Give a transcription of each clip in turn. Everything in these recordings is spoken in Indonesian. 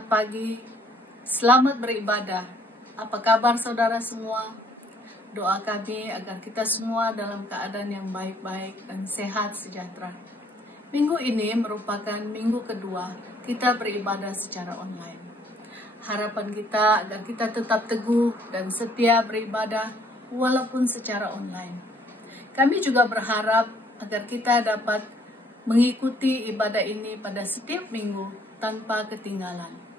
selamat pagi, selamat beribadah. Apa kabar saudara semua? Doa kami agar kita semua dalam keadaan yang baik-baik dan sehat sejahtera. Minggu ini merupakan minggu kedua kita beribadah secara online. Harapan kita agar kita tetap teguh dan setia beribadah walaupun secara online. Kami juga berharap agar kita dapat mengikuti ibadah ini pada setiap minggu tanpa ketinggalan.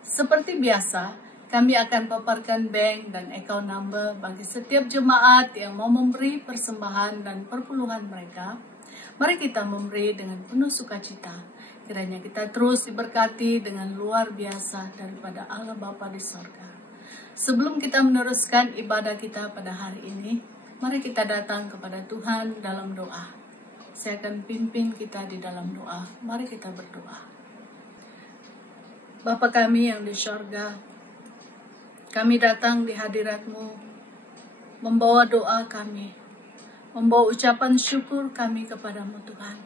Seperti biasa, kami akan paparkan bank dan account number bagi setiap jemaat yang mau memberi persembahan dan perpuluhan mereka. Mari kita memberi dengan penuh sukacita. Kiranya kita terus diberkati dengan luar biasa daripada Allah Bapa di sorga. Sebelum kita meneruskan ibadah kita pada hari ini, mari kita datang kepada Tuhan dalam doa. Saya akan pimpin kita di dalam doa. Mari kita berdoa. Bapa kami yang di sorga, kami datang di hadirat-Mu, membawa doa kami, membawa ucapan syukur kami kepada-Mu Tuhan.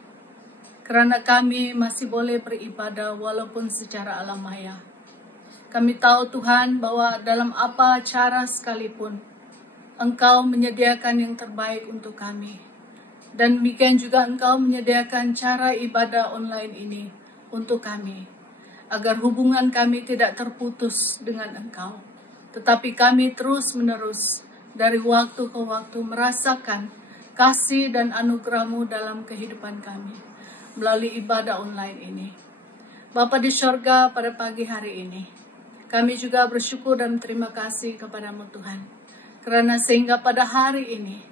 Karena kami masih boleh beribadah walaupun secara alam maya. Kami tahu Tuhan bahwa dalam apa cara sekalipun, Engkau menyediakan yang terbaik untuk kami. Dan demikian juga Engkau menyediakan cara ibadah online ini untuk kami. Agar hubungan kami tidak terputus dengan Engkau. Tetapi kami terus-menerus dari waktu ke waktu merasakan kasih dan anugerah-Mu dalam kehidupan kami. Melalui ibadah online ini. Bapa di sorga, pada pagi hari ini, kami juga bersyukur dan terima kasih kepada-Mu Tuhan. Karena sehingga pada hari ini,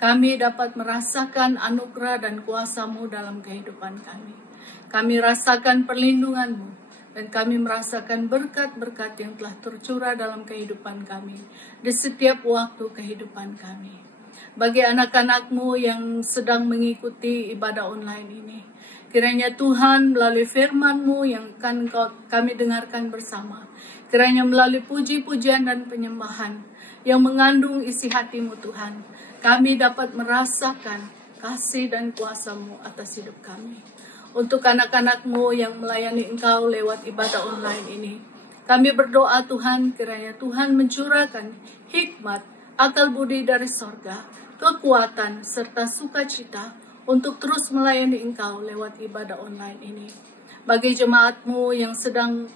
kami dapat merasakan anugerah dan kuasa-Mu dalam kehidupan kami. Kami rasakan perlindungan-Mu. Dan kami merasakan berkat-berkat yang telah tercurah dalam kehidupan kami. Di setiap waktu kehidupan kami. Bagi anak-anak-Mu yang sedang mengikuti ibadah online ini. Kiranya Tuhan melalui firman-Mu yang akan kami dengarkan bersama. Kiranya melalui puji-pujian dan penyembahan yang mengandung isi hati-Mu Tuhan. Kami dapat merasakan kasih dan kuasa-Mu atas hidup kami. Untuk anak-anak-Mu yang melayani Engkau lewat ibadah online ini. Kami berdoa Tuhan, kiranya Tuhan mencurahkan hikmat, akal budi dari sorga, kekuatan, serta sukacita untuk terus melayani Engkau lewat ibadah online ini. Bagi jemaat-Mu yang sedang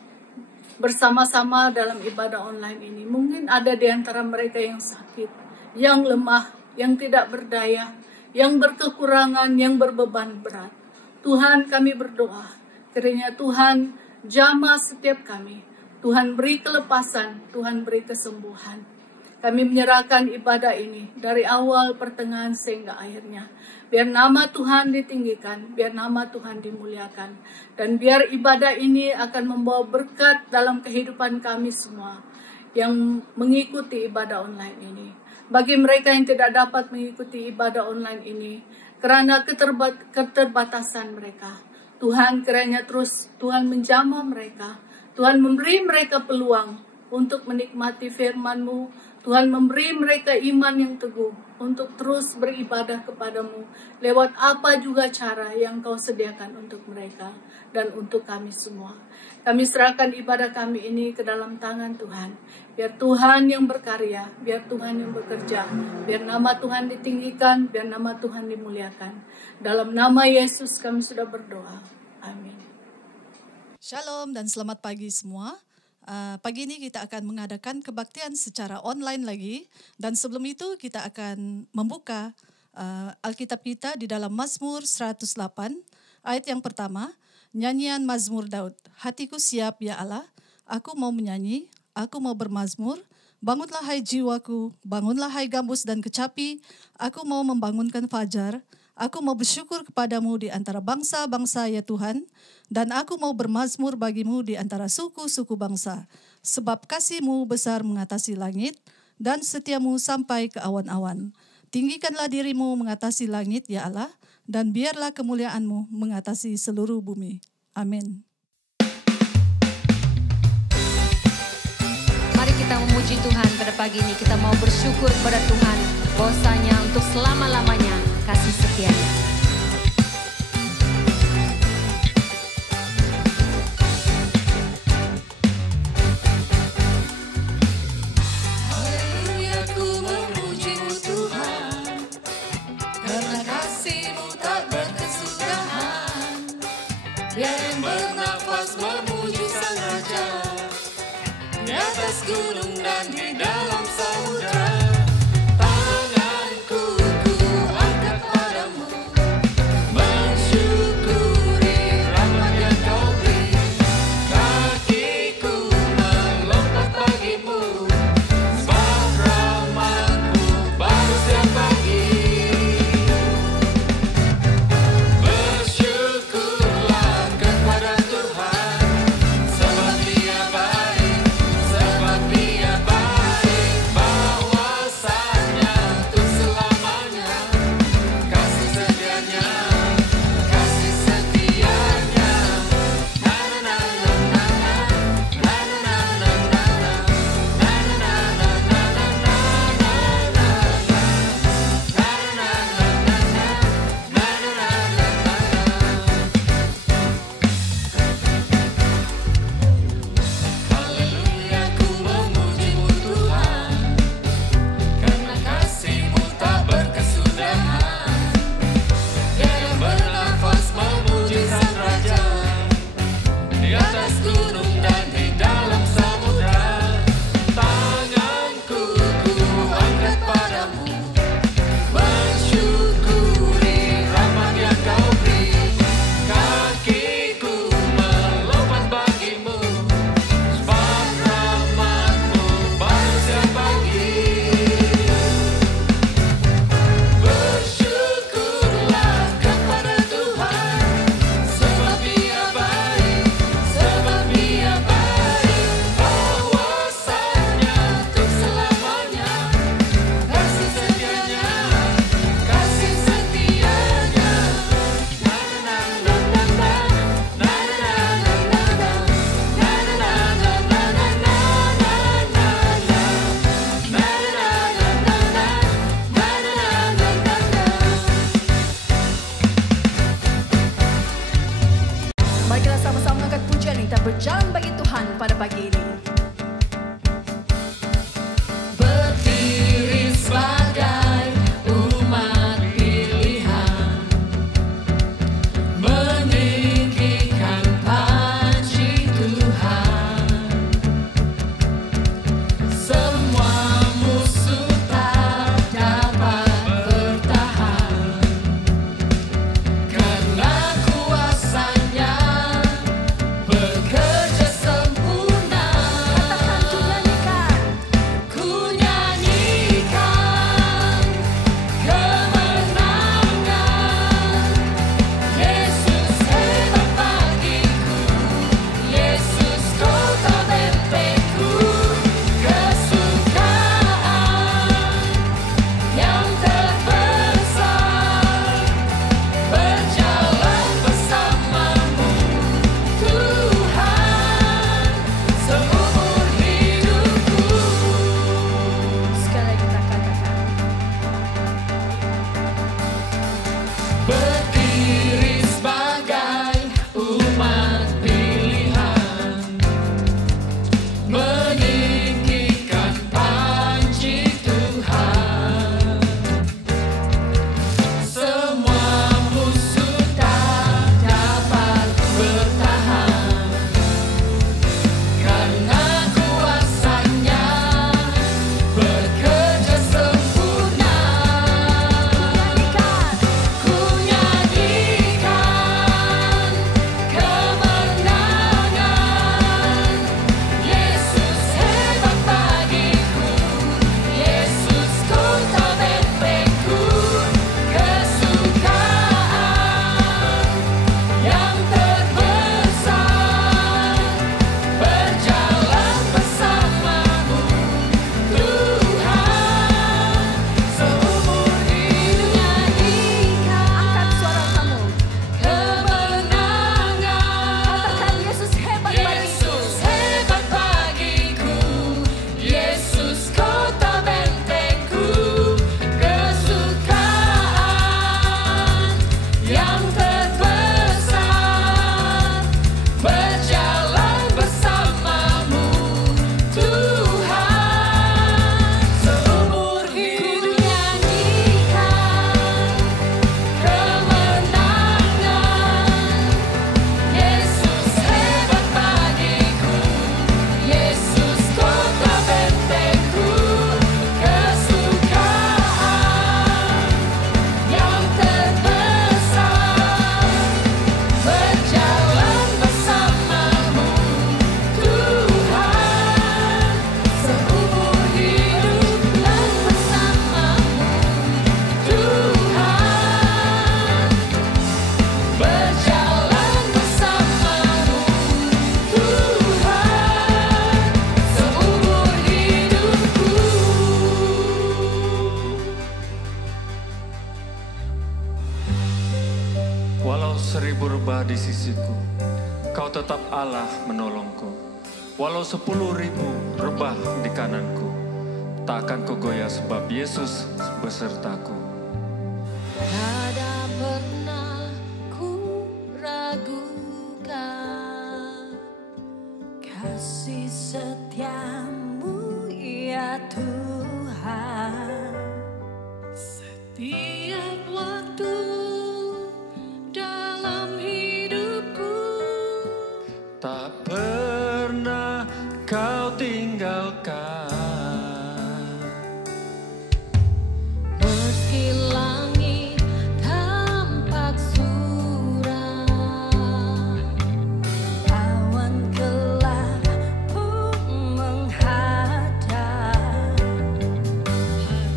bersama-sama dalam ibadah online ini, mungkin ada di antara mereka yang sakit, yang lemah, yang tidak berdaya, yang berkekurangan, yang berbeban berat. Tuhan, kami berdoa, kiranya Tuhan jamah setiap kami. Tuhan beri kelepasan, Tuhan beri kesembuhan. Kami menyerahkan ibadah ini dari awal, pertengahan, sehingga akhirnya. Biar nama Tuhan ditinggikan, biar nama Tuhan dimuliakan. Dan biar ibadah ini akan membawa berkat dalam kehidupan kami semua yang mengikuti ibadah online ini. Bagi mereka yang tidak dapat mengikuti ibadah online ini, karena keterbatasan mereka, Tuhan kiranya terus Tuhan menjamah mereka. Tuhan memberi mereka peluang untuk menikmati firman-Mu. Tuhan memberi mereka iman yang teguh untuk terus beribadah kepada-Mu lewat apa juga cara yang Kau sediakan untuk mereka dan untuk kami semua. Kami serahkan ibadah kami ini ke dalam tangan Tuhan. Biar Tuhan yang berkarya, biar Tuhan yang bekerja, biar nama Tuhan ditinggikan, biar nama Tuhan dimuliakan. Dalam nama Yesus kami sudah berdoa. Amin. Shalom dan selamat pagi semua. Pagi ini kita akan mengadakan kebaktian secara online lagi. Dan sebelum itu kita akan membuka Alkitab kita di dalam Mazmur 108. Ayat yang pertama, nyanyian Mazmur Daud. Hatiku siap ya Allah, aku mau menyanyi, aku mau bermazmur. Bangunlah hai jiwaku, bangunlah hai gambus dan kecapi. Aku mau membangunkan fajar. Aku mau bersyukur kepadamu di antara bangsa-bangsa ya Tuhan. Dan aku mau bermazmur bagimu di antara suku-suku bangsa. Sebab kasih-Mu besar mengatasi langit dan setia-Mu sampai ke awan-awan. Tinggikanlah diri-Mu mengatasi langit ya Allah. Dan biarlah kemuliaan-Mu mengatasi seluruh bumi. Amin. Mari kita memuji Tuhan pada pagi ini. Kita mau bersyukur kepada Tuhan bahwasanya untuk selama-lamanya kasih setia-Nya. atas gunung dan di dalam samudra. Tanganku ku angkat padamu, mensyukuri rahmat yang kau beri. Kakiku melompat bagimu, sebab rahmat-Mu baru setiap pagi. Bersyukurlah kepada Tuhan, sebab Dia baik, sebab Dia baik. 1000 rebah di sisiku, Kau tetap Allah menolongku. Walau 10.000 rebah di kananku, tak akan ku goyah sebab Yesus besertaku. Tiada pernah ku ragukan kasih setiamu ya Tuhan. Setiap waktu dalam hidupku, Tak pernah Kau tinggalkan. Meski langit tampak suram, awan gelap pun menghadap.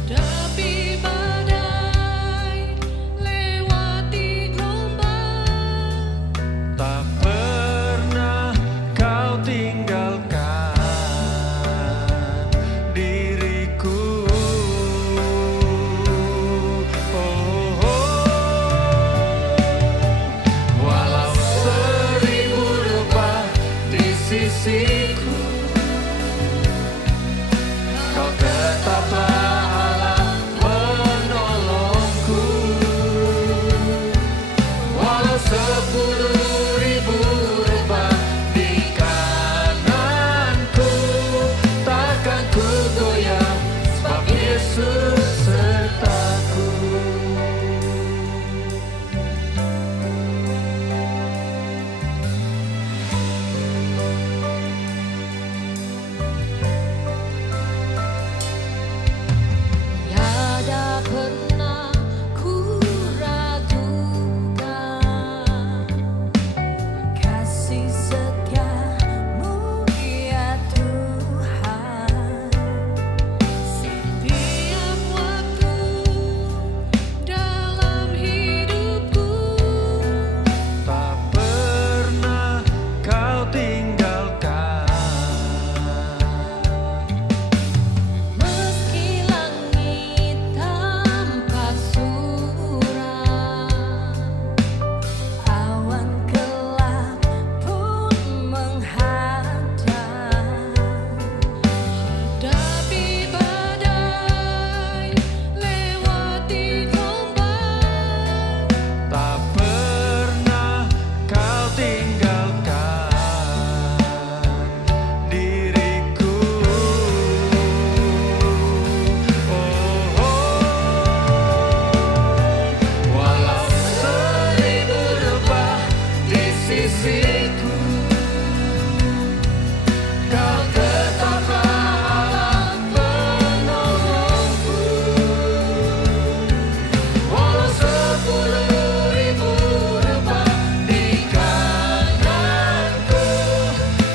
hadapi badai, lewati gelombang, Tak pernah Kau tinggalkan diriku. Oh, walau 1000 rebah di sisiku, Kau tetaplah Allah menolongku. Walau 10.000 rebah di kananku, takkan ku goyah sebab Yesus sertaku. Tiada pernah ku ragukan kasih setiamu ya Tuhan. setiap waktu dalam hidupku, Tak pernah Kau tinggalkan. Meski langit tampak suram, awan gelap pun menghadap. hadapi badai, lewati gelombang, Tak pernah Kau tinggalkan diriku. Walau 1000 rebah di sisiku, Kau tetaplah Allah penolongku. Walau 10.000 rebah di kananku,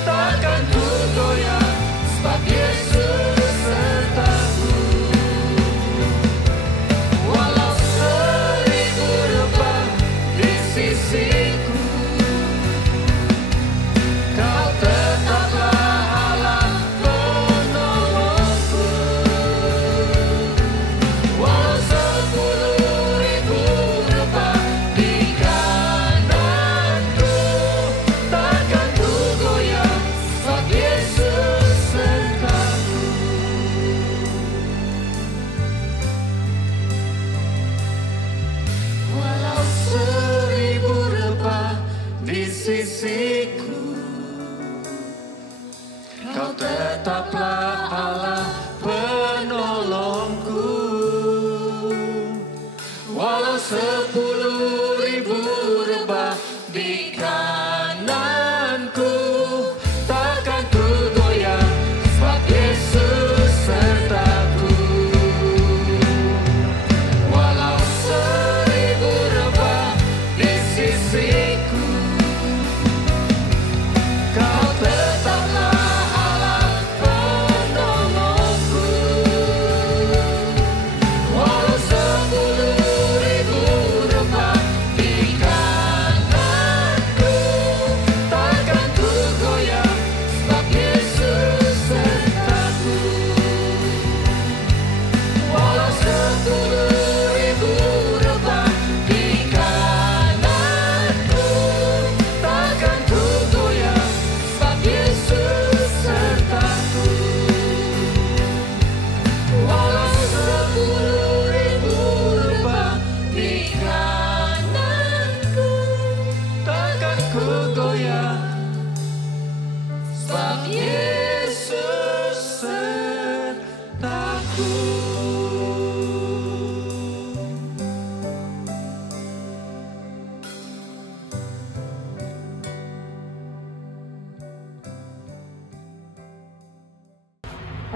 takkan ku goyah sebab Yesus sertaku. Walau 1000 rebah di sisiku, Kau tetaplah Allah penolongku. Walau 10.000 rebah di kananku, takkan ku goyah sebab Yesus sertaku. Walau 1000 rebah di sisiku, Kau tetaplah Allah penolongku. Walau 10.000 rebah di kananku, takkan ku goyah sebab Yesus sertaku. Walau 1000 rebah di sisiku, Kau tetaplah Allah penolongku. Walau 10.000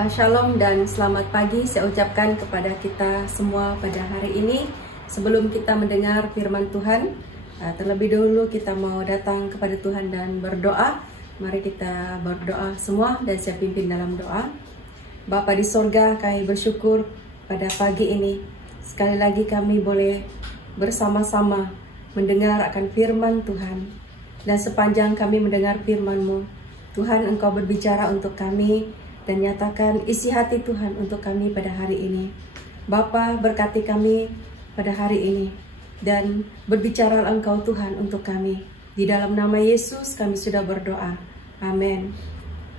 Shalom dan selamat pagi saya ucapkan kepada kita semua pada hari ini. Sebelum kita mendengar firman Tuhan, terlebih dahulu kita mau datang kepada Tuhan dan berdoa. Mari kita berdoa semua dan saya pimpin dalam doa. Bapa di sorga, kami bersyukur pada pagi ini. Sekali lagi kami boleh bersama-sama mendengar akan firman Tuhan. Dan sepanjang kami mendengar firman-Mu, Tuhan Engkau berbicara untuk kami dan nyatakan isi hati Tuhan untuk kami pada hari ini. Bapa, berkati kami pada hari ini dan berbicara Engkau Tuhan untuk kami. Di dalam nama Yesus kami sudah berdoa. Amin.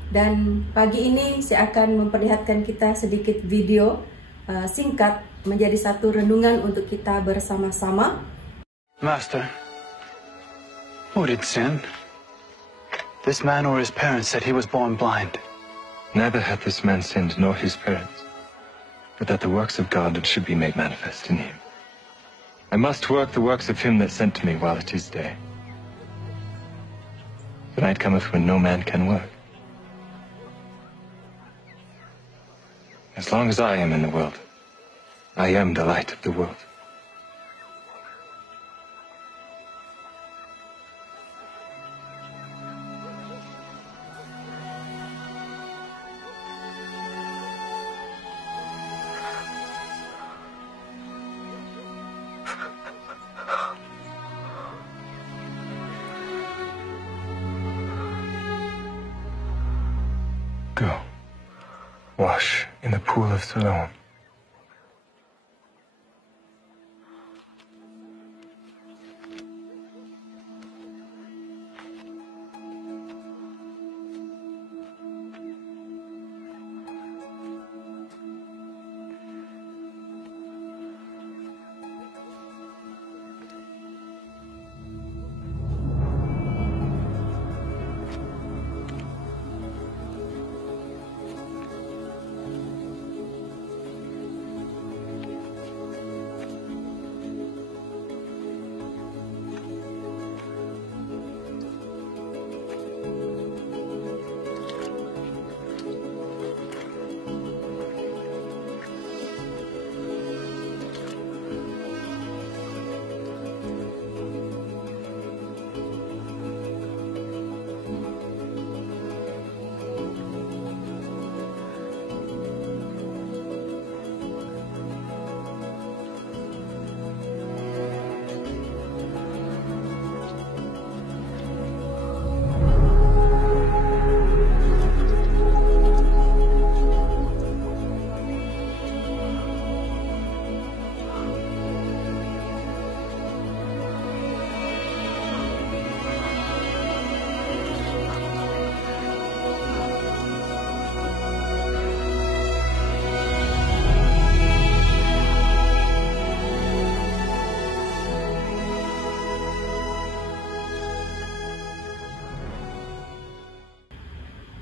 Dan pagi ini saya akan memperlihatkan kita sedikit video singkat menjadi satu renungan untuk kita bersama-sama. Master, who did sin? This man or his parents said he was born blind. Neither hath this man sinned, nor his parents, but that the works of God should be made manifest in him. I must work the works of him that sent me while it is day. The night cometh when no man can work. As long as I am in the world, I am the light of the world. Go, wash in the pool of Siloam.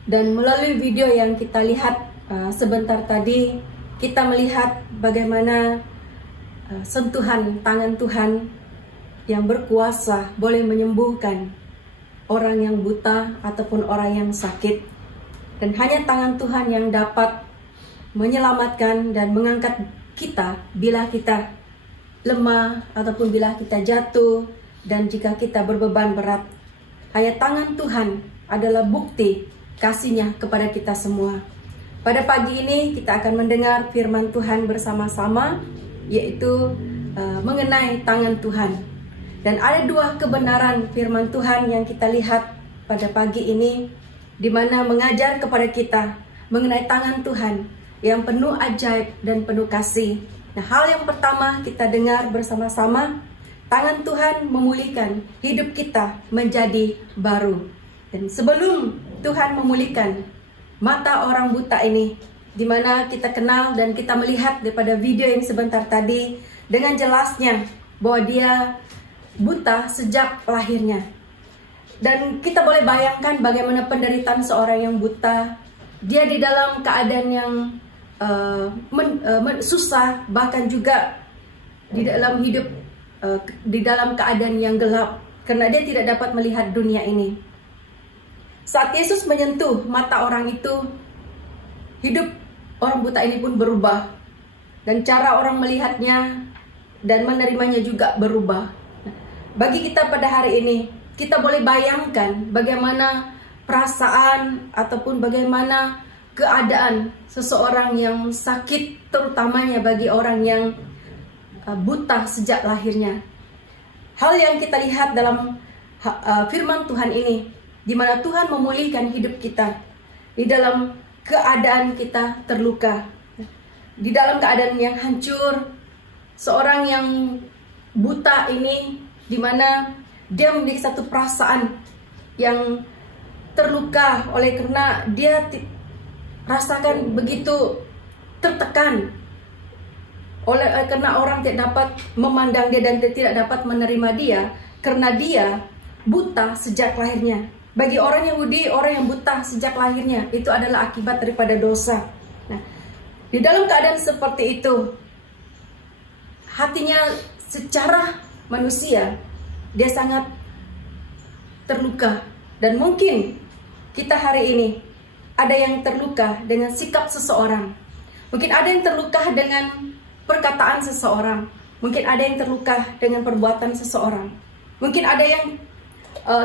Dan melalui video yang kita lihat sebentar tadi, kita melihat bagaimana sentuhan tangan Tuhan yang berkuasa boleh menyembuhkan orang yang buta ataupun orang yang sakit. Dan hanya tangan Tuhan yang dapat menyelamatkan dan mengangkat kita bila kita lemah ataupun bila kita jatuh dan jika kita berbeban berat. Hanya tangan Tuhan adalah bukti kasih-Nya kepada kita semua. Pada pagi ini kita akan mendengar firman Tuhan bersama-sama, yaitu mengenai tangan Tuhan. Dan ada dua kebenaran firman Tuhan yang kita lihat pada pagi ini, di mana mengajar kepada kita mengenai tangan Tuhan yang penuh ajaib dan penuh kasih. Nah, hal yang pertama kita dengar bersama-sama, tangan Tuhan memulihkan hidup kita menjadi baru. Dan sebelum Tuhan memulihkan mata orang buta ini, di mana kita kenal dan kita melihat daripada video yang sebentar tadi dengan jelasnya bahwa dia buta sejak lahirnya. Dan kita boleh bayangkan bagaimana penderitaan seorang yang buta. Dia di dalam keadaan yang susah, bahkan juga di dalam hidup di dalam keadaan yang gelap, karena dia tidak dapat melihat dunia ini. Saat Yesus menyentuh mata orang itu, hidup orang buta ini pun berubah. Dan cara orang melihatnya dan menerimanya juga berubah. Bagi kita pada hari ini, kita boleh bayangkan bagaimana perasaan ataupun bagaimana keadaan seseorang yang sakit, terutamanya bagi orang yang buta sejak lahirnya. Hal yang kita lihat dalam firman Tuhan ini, di mana Tuhan memulihkan hidup kita di dalam keadaan kita terluka, di dalam keadaan yang hancur. Seorang yang buta ini, di mana dia memiliki satu perasaan yang terluka oleh karena dia rasakan begitu tertekan oleh karena orang tidak dapat memandang dia dan tidak dapat menerima dia karena dia buta sejak lahirnya. Bagi orang Yahudi, orang yang buta sejak lahirnya itu adalah akibat daripada dosa. Nah, di dalam keadaan seperti itu, hatinya secara manusia dia sangat terluka. Dan mungkin kita hari ini ada yang terluka dengan sikap seseorang, mungkin ada yang terluka dengan perkataan seseorang, mungkin ada yang terluka dengan perbuatan seseorang, mungkin ada yang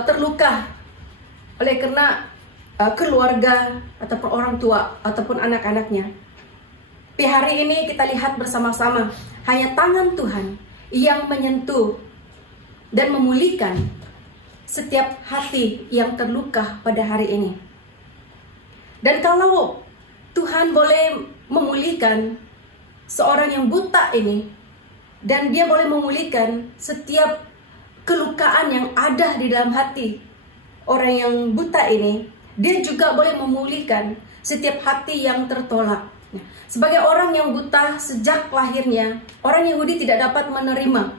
terluka oleh karena keluarga ataupun orang tua ataupun anak-anaknya. Tapi hari ini kita lihat bersama-sama, hanya tangan Tuhan yang menyentuh dan memulihkan setiap hati yang terluka pada hari ini. Dan kalau Tuhan boleh memulihkan seorang yang buta ini, dan dia boleh memulihkan setiap kelukaan yang ada di dalam hati orang yang buta ini, dia juga boleh memulihkan setiap hati yang tertolak. Sebagai orang yang buta sejak lahirnya, orang Yahudi tidak dapat menerima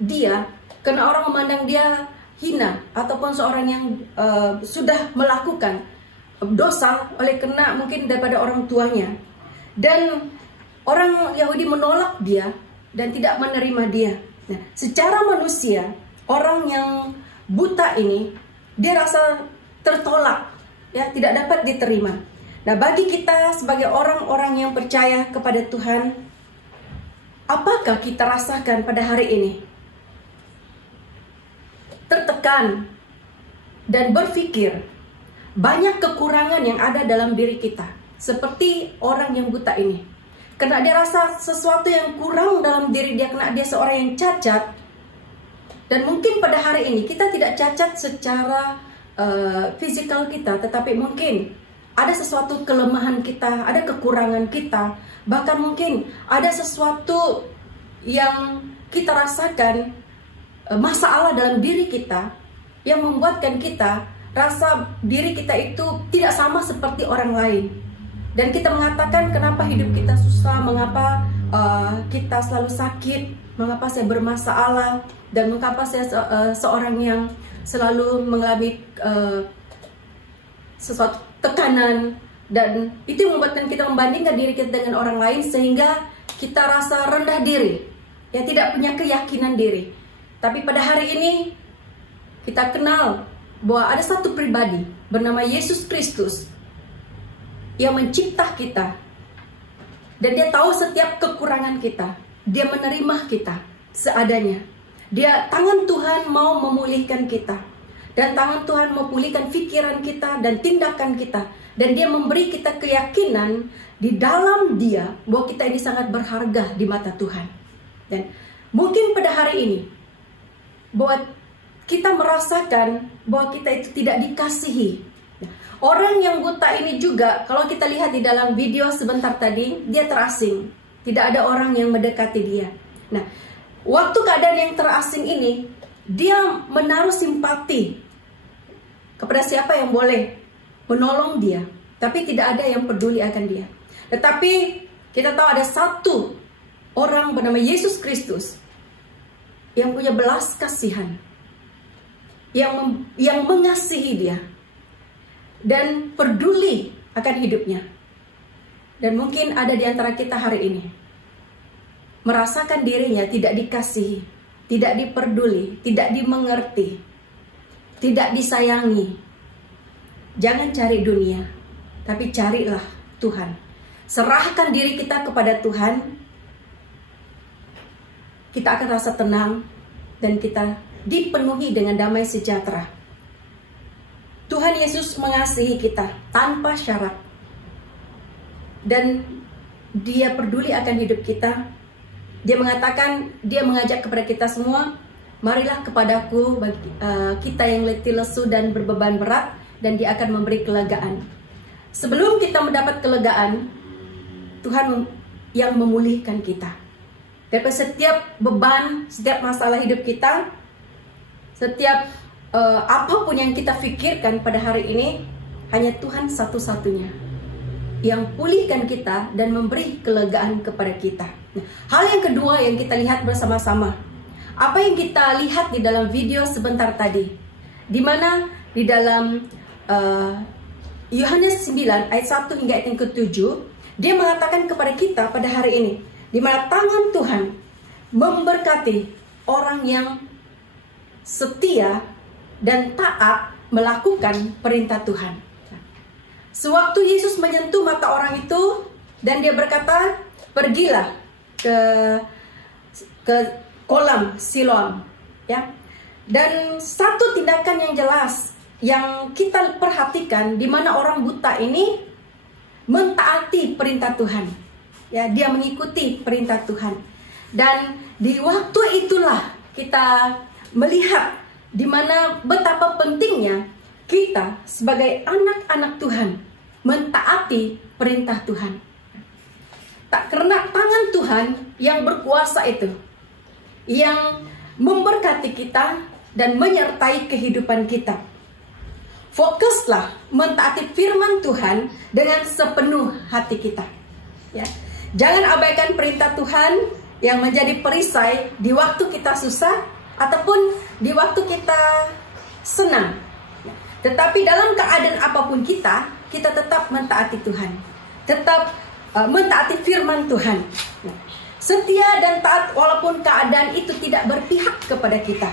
dia karena orang memandang dia hina, ataupun seorang yang sudah melakukan dosa oleh karena mungkin daripada orang tuanya. Dan orang Yahudi menolak dia dan tidak menerima dia. Nah, secara manusia, orang yang buta ini dia rasa tertolak, ya, tidak dapat diterima. Nah, bagi kita sebagai orang-orang yang percaya kepada Tuhan, apakah kita rasakan pada hari ini? Tertekan dan berpikir banyak kekurangan yang ada dalam diri kita, seperti orang yang buta ini. Karena dia rasa sesuatu yang kurang dalam diri dia, karena dia seorang yang cacat. Dan mungkin pada hari ini kita tidak cacat secara fisikal kita, tetapi mungkin ada sesuatu kelemahan kita, ada kekurangan kita, bahkan mungkin ada sesuatu yang kita rasakan, masalah dalam diri kita yang membuatkan kita rasa diri kita itu tidak sama seperti orang lain. Dan kita mengatakan, kenapa hidup kita susah, mengapa kita selalu sakit, mengapa saya bermasalah, dan mengapa saya seorang yang selalu mengalami sesuatu tekanan. Dan itu yang membuatkan kita membandingkan diri kita dengan orang lain, sehingga kita rasa rendah diri, ya, tidak punya keyakinan diri. Tapi pada hari ini kita kenal bahwa ada satu pribadi bernama Yesus Kristus yang mencipta kita, dan dia tahu setiap kekurangan kita. Dia menerima kita seadanya. Tangan Tuhan mau memulihkan kita, dan tangan Tuhan mau pulihkan pikiran kita dan tindakan kita, dan dia memberi kita keyakinan di dalam dia bahwa kita ini sangat berharga di mata Tuhan. Dan mungkin pada hari ini bahwa kita merasakan bahwa kita itu tidak dikasihi. Orang yang buta ini juga, kalau kita lihat di dalam video sebentar tadi, dia terasing. Tidak ada orang yang mendekati dia. Nah, waktu keadaan yang terasing ini, dia menaruh simpati kepada siapa yang boleh menolong dia, tapi tidak ada yang peduli akan dia. Tetapi kita tahu ada satu orang bernama Yesus Kristus yang punya belas kasihan, yang mengasihi dia dan peduli akan hidupnya. Dan mungkin ada di antara kita hari ini merasakan dirinya tidak dikasihi, tidak diperduli, tidak dimengerti, tidak disayangi. Jangan cari dunia, tapi carilah Tuhan. serahkan diri kita kepada Tuhan, kita akan rasa tenang dan kita dipenuhi dengan damai sejahtera. Tuhan Yesus mengasihi kita tanpa syarat, dan Dia peduli akan hidup kita. Dia mengatakan, Dia mengajak kepada kita semua, marilah kepadaku kita yang letih lesu dan berbeban berat, dan Dia akan memberi kelegaan. Sebelum kita mendapat kelegaan, Tuhan yang memulihkan kita dari setiap beban, setiap masalah hidup kita, setiap apapun yang kita pikirkan pada hari ini. Hanya Tuhan satu-satunya yang pulihkan kita dan memberi kelegaan kepada kita. Nah, hal yang kedua yang kita lihat bersama-sama, apa yang kita lihat di dalam video sebentar tadi, di mana di dalam Yohanes 9 ayat 1 hingga ayat yang ke-7, dia mengatakan kepada kita pada hari ini, di mana tangan Tuhan memberkati orang yang setia dan taat melakukan perintah Tuhan. Sewaktu Yesus menyentuh mata orang itu dan Dia berkata, pergilah ke kolam Siloam, ya. Dan satu tindakan yang jelas yang kita perhatikan, di mana orang buta ini mentaati perintah Tuhan, ya, dia mengikuti perintah Tuhan. Dan di waktu itulah kita melihat di mana betapa pentingnya kita sebagai anak-anak Tuhan mentaati perintah Tuhan. Tak karena tangan Tuhan yang berkuasa itu, yang memberkati kita dan menyertai kehidupan kita. Fokuslah mentaati firman Tuhan dengan sepenuh hati kita, ya. Jangan abaikan perintah Tuhan yang menjadi perisai di waktu kita susah ataupun di waktu kita senang. Tetapi dalam keadaan apapun kita tetap mentaati Tuhan, tetap mentaati firman Tuhan. Setia dan taat walaupun keadaan itu tidak berpihak kepada kita,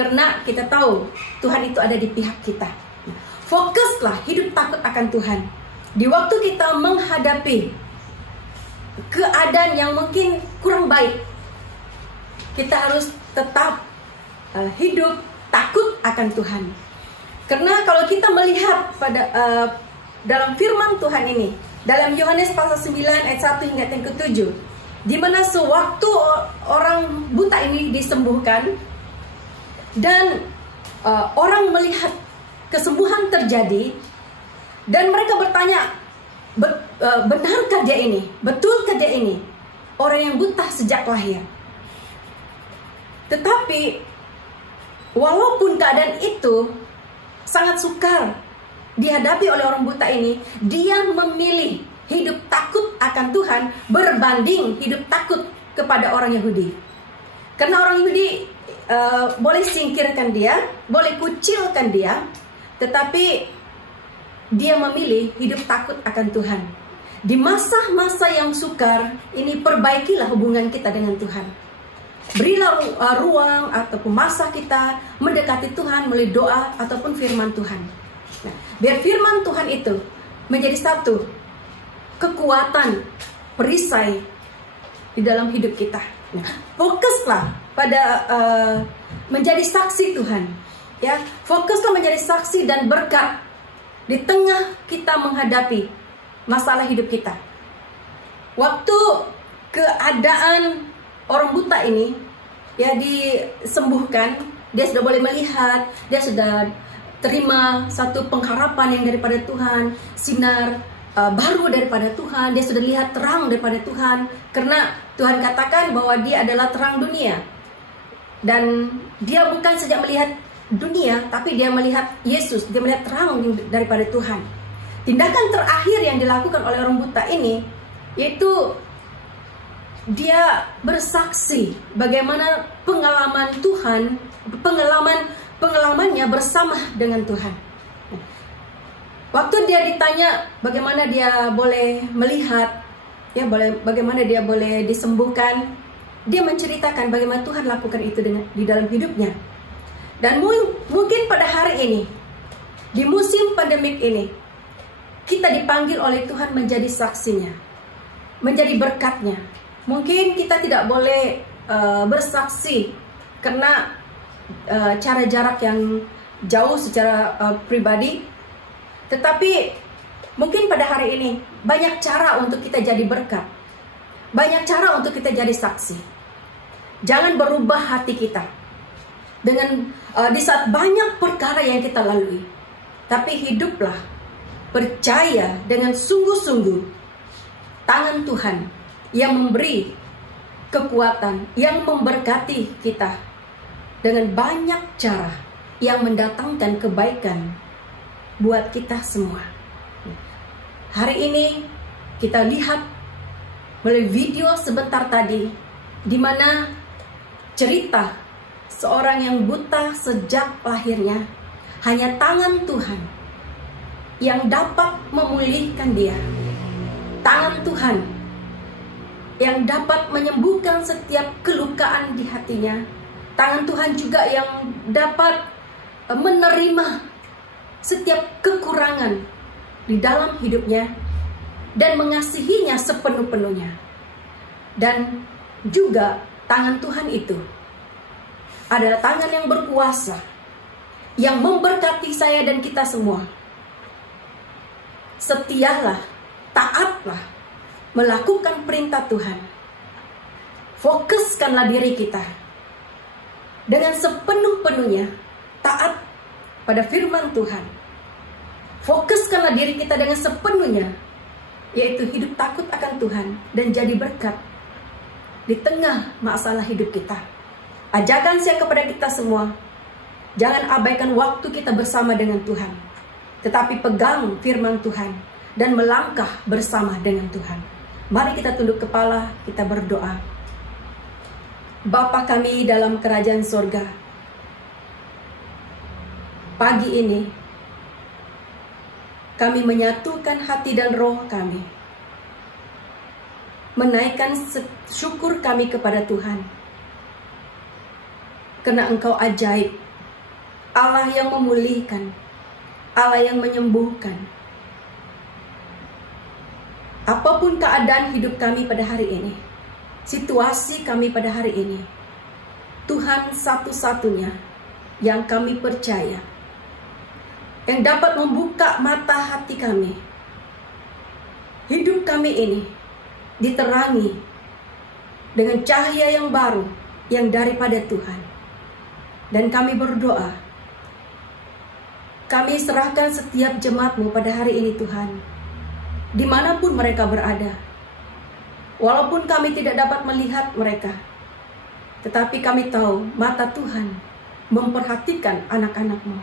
karena kita tahu Tuhan itu ada di pihak kita. Fokuslah hidup takut akan Tuhan. Di waktu kita menghadapi keadaan yang mungkin kurang baik, kita harus tetap hidup takut akan Tuhan. Karena kalau kita melihat pada dalam firman Tuhan ini, dalam Yohanes pasal 9 ayat 1 hingga yang ke-7, di mana sewaktu orang buta ini disembuhkan dan orang melihat kesembuhan terjadi, dan mereka bertanya, benarkah dia ini? Betulkah dia ini orang yang buta sejak lahir? Tetapi walaupun keadaan itu sangat sukar dihadapi oleh orang buta ini, dia memilih hidup takut akan Tuhan berbanding hidup takut kepada orang Yahudi. Karena orang Yahudi boleh singkirkan dia, boleh kucilkan dia, tetapi dia memilih hidup takut akan Tuhan. Di masa-masa yang sukar ini, perbaikilah hubungan kita dengan Tuhan. Berilah ruang ataupun masa kita mendekati Tuhan melalui doa ataupun firman Tuhan. Nah, biar firman Tuhan itu menjadi satu kekuatan perisai di dalam hidup kita. Nah, fokuslah pada menjadi saksi Tuhan, ya. Fokuslah menjadi saksi dan berkat di tengah kita menghadapi masalah hidup kita. Waktu keadaan orang buta ini, ya, disembuhkan, dia sudah boleh melihat, dia sudah terima satu pengharapan yang daripada Tuhan, sinar baru daripada Tuhan, dia sudah lihat terang daripada Tuhan, karena Tuhan katakan bahwa dia adalah terang dunia. Dan dia bukan saja melihat dunia, tapi dia melihat Yesus, dia melihat terang daripada Tuhan. Tindakan terakhir yang dilakukan oleh orang buta ini, yaitu dia bersaksi bagaimana pengalaman Tuhan, pengalamannya bersama dengan Tuhan. Waktu dia ditanya bagaimana dia boleh melihat, ya, bagaimana dia boleh disembuhkan, dia menceritakan bagaimana Tuhan lakukan itu di dalam hidupnya. Dan mungkin pada hari ini, di musim pandemik ini, kita dipanggil oleh Tuhan menjadi saksinya. menjadi berkatnya. Mungkin kita tidak boleh bersaksi karena cara jarak yang jauh secara pribadi, tetapi mungkin pada hari ini banyak cara untuk kita jadi berkat, banyak cara untuk kita jadi saksi. Jangan berubah hati kita dengan di saat banyak perkara yang kita lalui, tapi hiduplah percaya dengan sungguh-sungguh tangan Tuhan yang memberi kekuatan, yang memberkati kita dengan banyak cara yang mendatangkan kebaikan buat kita semua. Hari ini kita lihat melalui video sebentar tadi, di mana cerita seorang yang buta sejak lahirnya, hanya tangan Tuhan yang dapat memulihkan dia. Tangan Tuhan yang dapat menyembuhkan setiap kelukaan di hatinya. Tangan Tuhan juga yang dapat menerima setiap kekurangan di dalam hidupnya dan mengasihinya sepenuh-penuhnya. Dan juga tangan Tuhan itu adalah tangan yang berkuasa, yang memberkati saya dan kita semua. Setialah, taatlah melakukan perintah Tuhan. Fokuskanlah diri kita dengan sepenuh-penuhnya taat pada firman Tuhan. Fokuskanlah diri kita dengan sepenuhnya, yaitu hidup takut akan Tuhan dan jadi berkat di tengah masalah hidup kita. Ajakan saya kepada kita semua, jangan abaikan waktu kita bersama dengan Tuhan, tetapi pegang firman Tuhan dan melangkah bersama dengan Tuhan. Mari kita tunduk kepala, kita berdoa. Bapa kami dalam kerajaan sorga, pagi ini kami menyatukan hati dan roh kami, menaikkan syukur kami kepada Tuhan, karena Engkau ajaib, Allah yang memulihkan, Allah yang menyembuhkan. Apapun keadaan hidup kami pada hari ini, situasi kami pada hari ini, Tuhan satu-satunya yang kami percaya, yang dapat membuka mata hati kami. Hidup kami ini diterangi dengan cahaya yang baru, yang daripada Tuhan. Dan kami berdoa, kami serahkan setiap jemaat-Mu pada hari ini Tuhan, dimanapun mereka berada. Walaupun kami tidak dapat melihat mereka, tetapi kami tahu mata Tuhan memperhatikan anak-anak-Mu.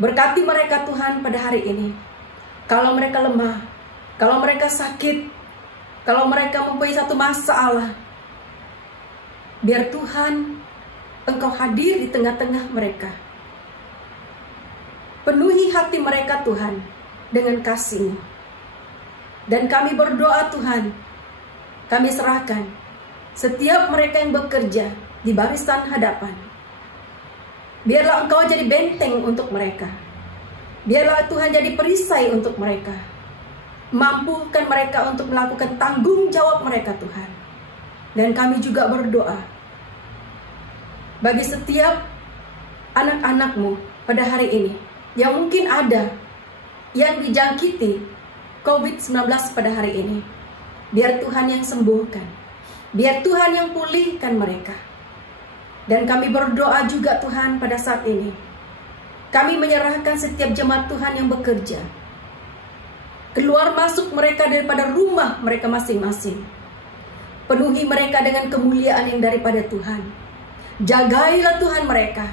Berkati mereka Tuhan pada hari ini. Kalau mereka lemah, kalau mereka sakit, kalau mereka mempunyai satu masalah, biar Tuhan Engkau hadir di tengah-tengah mereka. Penuhi hati mereka Tuhan dengan kasih-Mu. Dan kami berdoa Tuhan, kami serahkan setiap mereka yang bekerja di barisan hadapan. Biarlah Engkau jadi benteng untuk mereka. Biarlah Tuhan jadi perisai untuk mereka. Mampukan mereka untuk melakukan tanggung jawab mereka Tuhan. Dan kami juga berdoa bagi setiap anak-anak-Mu pada hari ini, yang mungkin ada yang dijangkiti COVID-19 pada hari ini. Biar Tuhan yang sembuhkan, biar Tuhan yang pulihkan mereka. Dan kami berdoa juga Tuhan pada saat ini, kami menyerahkan setiap jemaat Tuhan yang bekerja, keluar masuk mereka daripada rumah mereka masing-masing. Penuhi mereka dengan kemuliaan yang daripada Tuhan. Jagailah Tuhan mereka,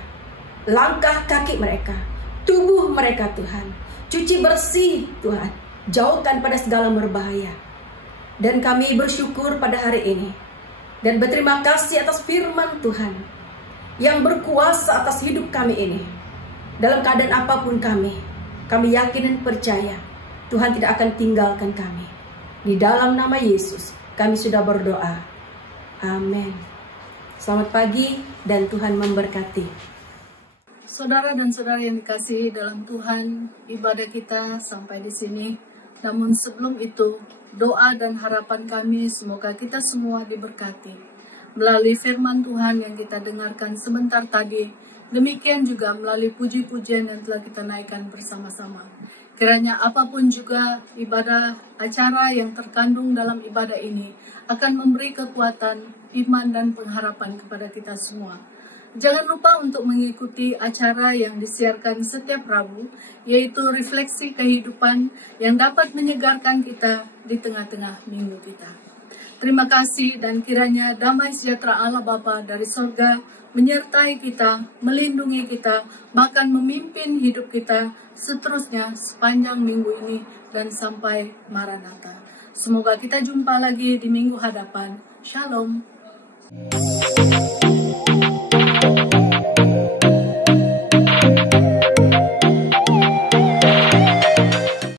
langkah kaki mereka, tubuh mereka Tuhan. Cuci bersih Tuhan, jauhkan pada segala berbahaya. Dan kami bersyukur pada hari ini, dan berterima kasih atas firman Tuhan yang berkuasa atas hidup kami ini. Dalam keadaan apapun kami yakin dan percaya Tuhan tidak akan tinggalkan kami. Di dalam nama Yesus kami sudah berdoa. Amin. Selamat pagi dan Tuhan memberkati. Saudara dan saudari yang dikasihi dalam Tuhan, ibadah kita sampai di sini. Namun sebelum itu, doa dan harapan kami semoga kita semua diberkati melalui firman Tuhan yang kita dengarkan sebentar tadi. Demikian juga melalui puji-pujian yang telah kita naikkan bersama-sama. Kiranya apapun juga ibadah acara yang terkandung dalam ibadah ini akan memberi kekuatan, iman, dan pengharapan kepada kita semua. Jangan lupa untuk mengikuti acara yang disiarkan setiap Rabu, yaitu Refleksi Kehidupan yang dapat menyegarkan kita di tengah-tengah minggu kita. Terima kasih dan kiranya damai sejahtera Allah Bapa dari sorga menyertai kita, melindungi kita, bahkan memimpin hidup kita seterusnya sepanjang minggu ini dan sampai Maranatha. Semoga kita jumpa lagi di minggu hadapan. Shalom.